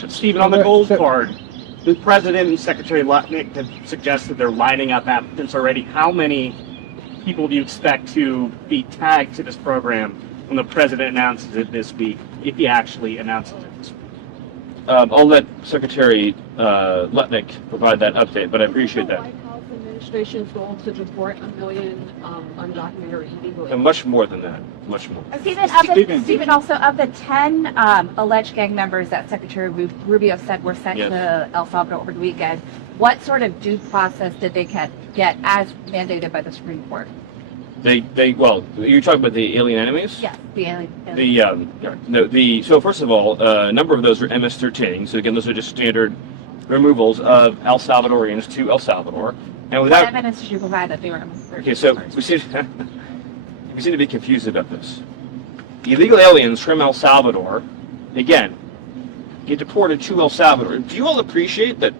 elections. Stephen, on the gold card, the President and Secretary Lutnick have suggested they're lining up applicants already. How many people do you expect to be tagged to this program when the President announces it this week, if he actually announces it this week? I'll let Secretary Lutnick provide that update, but I appreciate that. Administration's goal to deport 1 million undocumented or illegal. And much more than that, much more. Stephen, also of the 10 alleged gang members that Secretary Rubio said were sent to El Salvador over the weekend, what sort of due process did they get as mandated by the Supreme Court? Well, you're talking about the alien enemies? Yes, the alien. So first of all, a number of those are MS-13. So again, those are just standard removals of El Salvadorians to El Salvador. And without what evidence did you provide that they were MS-13? Okay, so we seem to be confused about this. The illegal aliens from El Salvador, again, get deported to El Salvador. Do you all appreciate that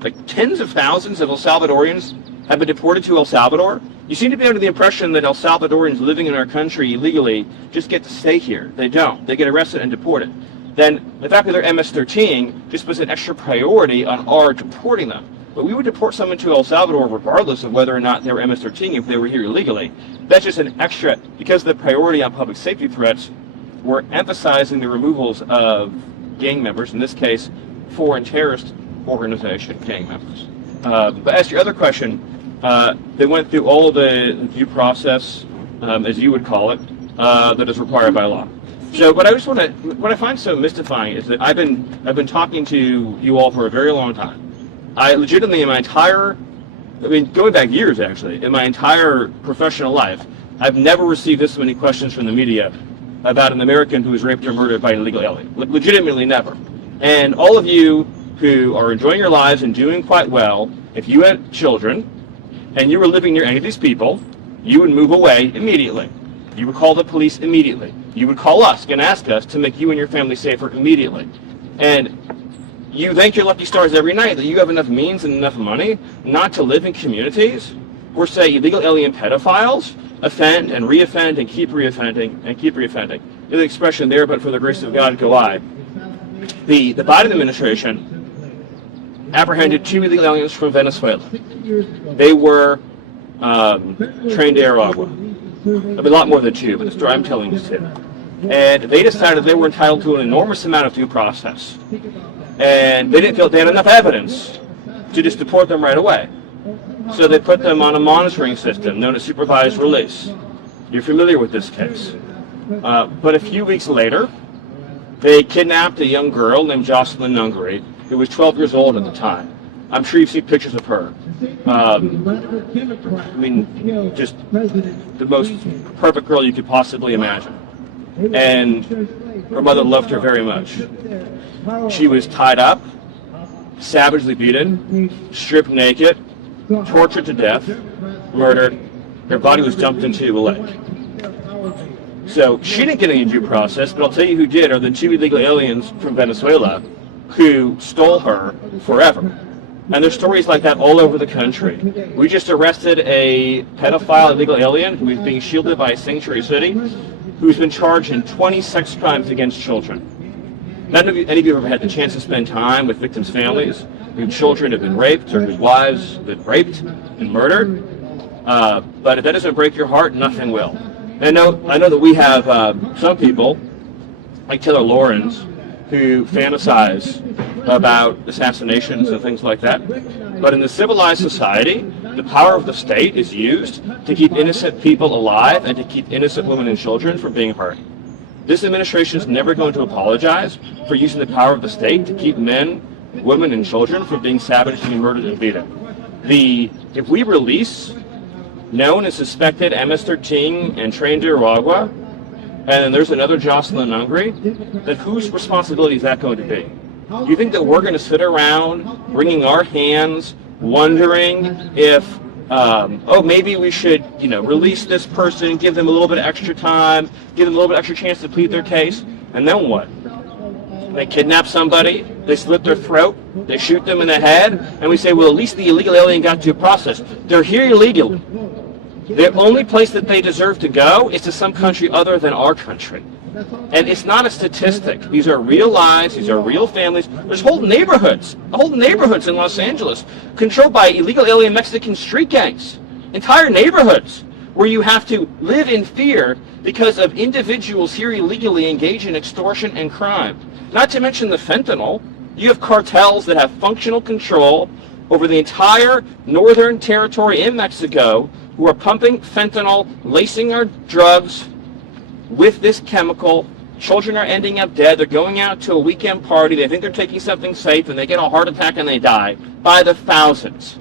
like tens of thousands of El Salvadorians have been deported to El Salvador? You seem to be under the impression that El Salvadorians living in our country illegally just get to stay here. They don't. They get arrested and deported. Then the fact that they're MS-13 just puts an extra priority on our deporting them. But we would deport someone to El Salvador regardless of whether or not they were MS-13 if they were here illegally. That's just an extra, because of the priority on public safety threats, we're emphasizing the removals of gang members, in this case, foreign terrorist organization gang members. But as to your other question, they went through all of the due process, as you would call it, that is required by law. So what I find so mystifying is that I've been talking to you all for a very long time. I legitimately, going back years actually, in my entire professional life, I've never received this many questions from the media about an American who was raped or murdered by an illegal alien. Legitimately never. And all of you who are enjoying your lives and doing quite well, if you had children and you were living near any of these people, you would move away immediately. You would call the police immediately. You would call us and ask us to make you and your family safer immediately. And you thank your lucky stars every night that you have enough means and enough money not to live in communities where, say, illegal alien pedophiles offend and reoffend and keep reoffending and keep reoffending. There's an expression there, but for the grace of God, go I. The Biden administration apprehended 2 illegal aliens from Venezuela. They were trained to Aragua. A lot more than 2, but the story I'm telling is 2. And they decided they were entitled to an enormous amount of due process. And they didn't feel they had enough evidence to just deport them right away. So they put them on a monitoring system known as supervised release. You're familiar with this case. But a few weeks later, they kidnapped a young girl named Jocelyn Nungary, who was 12 years old at the time. I'm sure you've seen pictures of her. Just the most perfect girl you could possibly imagine. And her mother loved her very much. She was tied up, savagely beaten, stripped naked, tortured to death, murdered. Her body was dumped into a lake. So she didn't get any due process, but I'll tell you who did are the 2 illegal aliens from Venezuela who stole her forever. And there's stories like that all over the country. We just arrested a pedophile illegal alien who is being shielded by a sanctuary city, who's been charged in 20 sex crimes against children. None of you, any of you have ever had the chance to spend time with victims' families whose children have been raped or whose wives have been raped and murdered. But if that doesn't break your heart, nothing will. And I know that we have some people, like Taylor Lorenz, who fantasize about assassinations and things like that. But in the civilized society, the power of the state is used to keep innocent people alive and to keep innocent women and children from being hurt. This administration is never going to apologize for using the power of the state to keep men, women, and children from being savagely murdered and beaten. If we release known and suspected MS-13 and trained to Aragua, and then there's another Jocelyn Nungary, then whose responsibility is that going to be? You think that we're going to sit around wringing our hands, wondering if, maybe we should, release this person, give them a little bit of extra time, give them a little bit extra chance to plead their case, and then what? They kidnap somebody, they slit their throat, they shoot them in the head, and we say, well, at least the illegal alien got due process. They're here illegally. The only place that they deserve to go is to some country other than our country. And it's not a statistic. These are real lives. These are real families. There's whole neighborhoods in Los Angeles controlled by illegal alien Mexican street gangs. Entire neighborhoods where you have to live in fear because of individuals here illegally engaged in extortion and crime. Not to mention the fentanyl. You have cartels that have functional control over the entire northern territory in Mexico who are pumping fentanyl, lacing our drugs with this chemical. Children are ending up dead. They're going out to a weekend party. They think they're taking something safe, and they get a heart attack and they die by the thousands.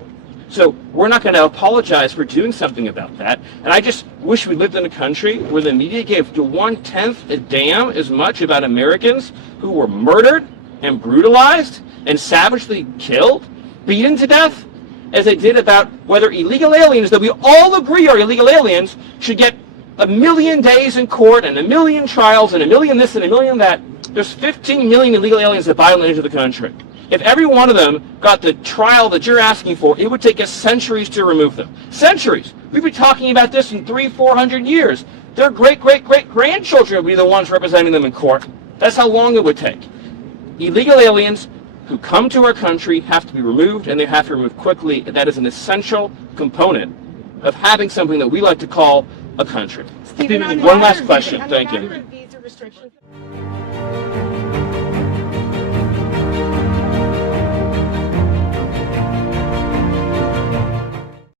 So we're not going to apologize for doing something about that. And I just wish we lived in a country where the media gave to 1/10 a damn as much about Americans who were murdered and brutalized and savagely killed, beaten to death, as they did about whether illegal aliens that we all agree are illegal aliens should get 1,000,000 days in court and 1,000,000 trials and 1,000,000 this and 1,000,000 that. There's 15 million illegal aliens that violate into the country. If every one of them got the trial that you're asking for, it would take us centuries to remove them. Centuries. We'd be talking about this in 300-400 years. Their great-great-great-grandchildren would be the ones representing them in court. That's how long it would take. Illegal aliens who come to our country have to be removed, and they have to be removed quickly. That is an essential component of having something that we like to call a country. Stephen, One last question. Thank you. Visa restrictions.